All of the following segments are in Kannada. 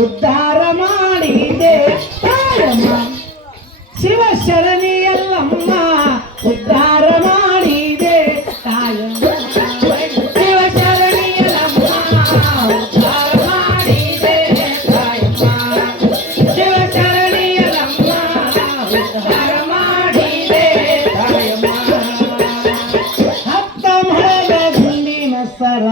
ಉದ್ಧಾರ ಮಾಡಿದೆ ತಾಯಮ್ಮ ಶಿವ ಶರಣಿ ಎಲ್ಲಮ್ಮ ಉದ್ಧಾರ ಮಾಡಿದೆ ತಾಯಮ್ಮ ಶಿವ ಶರಣಿ ಎಲ್ಲಮ್ಮ ಉದ್ಧಾರ ಮಾಡಿದೆ ತಾಯಮ್ಮ ಶಿವ ಶರಣಿ ಎಲ್ಲಮ್ಮ ಉದ್ಧಾರ ಮಾಡಿದೆ ತಾಯಮ್ಮ ಹತ್ತ ಮಳೆದ ಗುಂಡಿನ ಸರ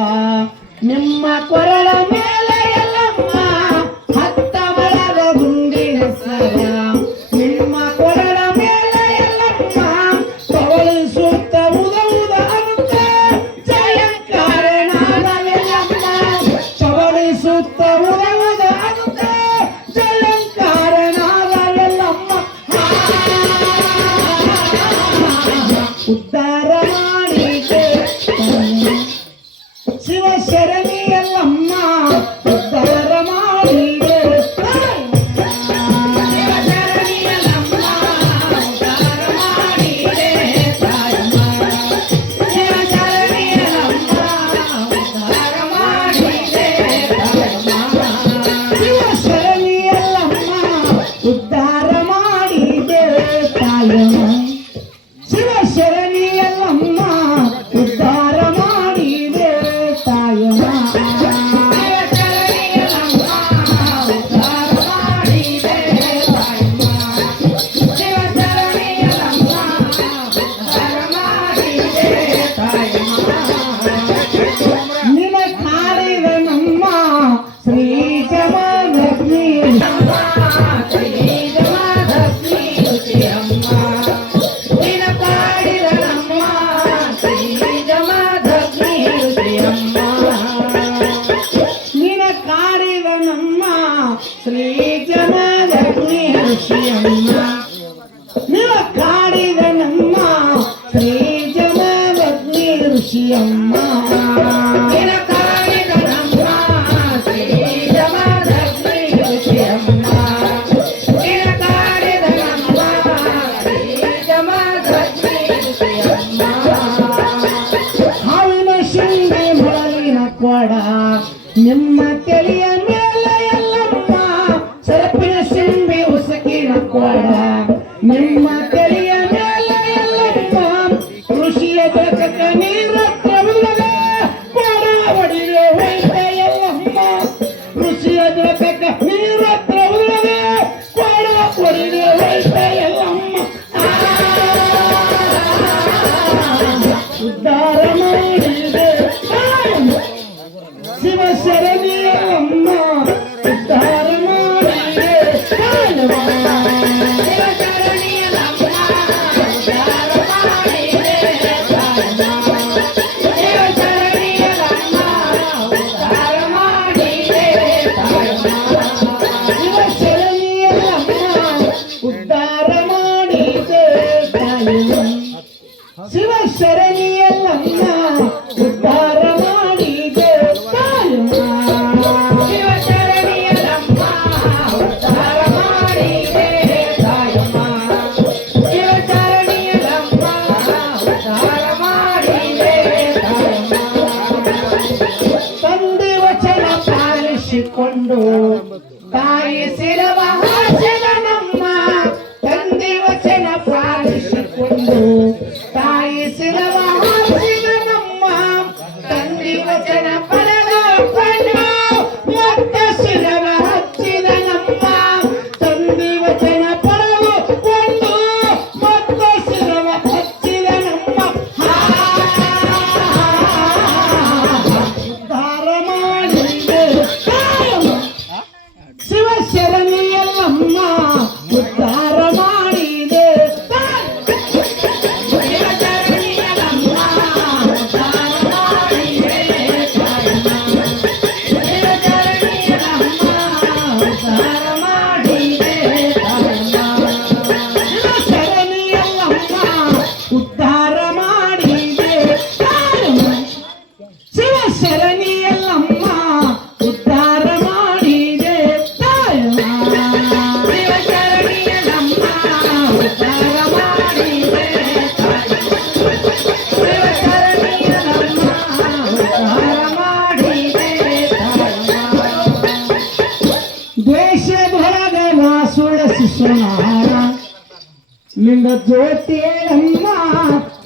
ನಿಮ್ಮ ಕೊರಳ ಮೇಲೆ ಉದ್ಧಾರ ಮಾಡಿದೆ ಶಿವ ಶರಣಿ ಎಲ್ಲಮ್ಮ ಉದ್ಧಾರ ಮಾಡಿದೆ ಶಿವ ಶರಣಿ ಎಲ್ಲಮ್ಮ ಉದ್ಧಾರ ಮಾಡಿದೆ ತಾಯಮ್ಮ ಶಿವ ಶರಣಿ ಎಲ್ಲಮ್ಮ ಉದ್ಧಾರ ಮಾಡಿದೆ ತಾಯಮ್ಮ ಶಿವ ಶರಣಿ ಎಲ್ಲಮ್ಮ ಉದ್ಧಾರ ಮಾಡಿದೆ ತಾಯಮ್ಮ ಶಿವ ಶರಣಿ ಎಲ್ಲಮ್ಮ ಉದ್ಧಾರ ಮಾಡಿದೆ ತಾಯಮ್ಮ ಶಿವ ಶರಣಿ ಎಲ್ಲಮ್ಮ ಉದ್ಧಾರ ಮಾಡಿದೆ ತಾಯಮ್ಮ ಶಿವ ಶರಣಿ ಎಲ್ಲಮ್ಮ ಉದ್ಧಾರ ಮಾಡಿದೆ ತಾಯಮ್ಮ ನಿನ ಕಾಡಿದ ನಮ್ಮ ಶ್ರೀ ಜಮಾಲಕ್ಷ್ಮಿ ಶ್ರೀ ಜಮಾಲಕ್ಷ್ಮಿ ಅಮ್ಮ ಶ್ರೀ ಜಮಾಲಕ್ಷ್ಮಿ ಋಷಿಯಮ್ಮ ನಿವ ಕಾಡಿದ ನಮ್ಮ ಶ್ರೀ ಜಮಾಲಕ್ಷ್ಮಿ ಋಷಿಯಮ್ಮ ನಿನ ಕಾಡಿದ ನಮ್ಮ ಶ್ರೀ ಜಮಾಲಕ್ಷ್ಮಿ ಋಷಿಯಮ್ಮ ನಿನ ಕಾಡಿದ ನಮ್ಮ ಶ್ರೀ ಜಮಾಲಕ್ಷ್ಮಿ ಋಷಿಯಮ್ಮ ಹಾವಿನ ಶಿಂದೆ ಮೊಳಲಿನ ಕೊಡ ನಿಮ್ಮ ತಲೆಯ ಮೇಲೆ ಸರಪಿನ ಸಿಂಬೆ ಉಸಕಿನ ಕೊಡ ನಿಮ್ಮ ತಲೆಯ ಮೇಲೆ ಎಲ್ಲಮ್ಮ ಋಷಿಯ ಜಗಕ್ಕ ನೀರ ಪ್ರಭುಗಳ ಕೊಡ ಹೊಡಿದೆ ಹೋಯ್ತ ಎಲ್ಲಮ್ಮ ಋಷಿಯ ಜಗಕ್ಕ ನೀರ ಪ್ರಭುಗಳ ಕೊಡ ಹೊಡಿದೆ ಹೋಯ್ತ ಎಲ್ಲಮ್ಮ ಉದ್ಧಾರ ಮಾಡಿದೆ ಶಿವ ಶರಣಿ ಎಲ್ಲಮ್ಮ ಉದ್ಧಾರ ಶಿವ ಶರಣಿ ಎಲ್ಲಮ್ಮ ಉದ್ಧಾರ ಮಾಡಿದೆ ತಾಯಮ್ಮ ಶಿವ ಶರಣಿ ಎಲ್ಲಮ್ಮ ಉದ್ಧಾರ ಮಾಡಿದೆ ತಾಯಮ್ಮ ಶಿವ ಶರಣಿ ಎಲ್ಲಮ್ಮ ಉದ್ಧಾರ ಮಾಡಿದೆ ತಾಯಮ್ಮ ತಂದೆ ವಚನ ಪಾಲಿಸಿಕೊಂಡು ತಾಯಿ ಶಿರವ ಹಾಸಿದ ನಮ್ಮ ತಂದೆ ವಚನ ಪಾಲಿಸಿಕೊಂಡು ತಾಯಿ ಶಿರವ ಶಿಶುನಾಳ ಲಿಂಗ ಜ್ಯೋತಿಯಮ್ಮ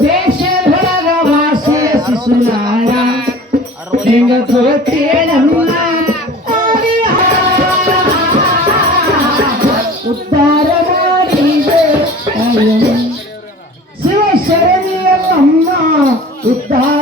ದೇಶದೊಳಗ ವಾಸಿಯ ಶಿಶುನಾಳ ಲಿಂಗ ಜ್ಯೋತಿಯಮ್ಮ ಉದ್ಧಾರ ಮಾಡಿದೆ ಶಿವ ಶರಣಿಯಮ್ಮ ಉದ್ಧಾರ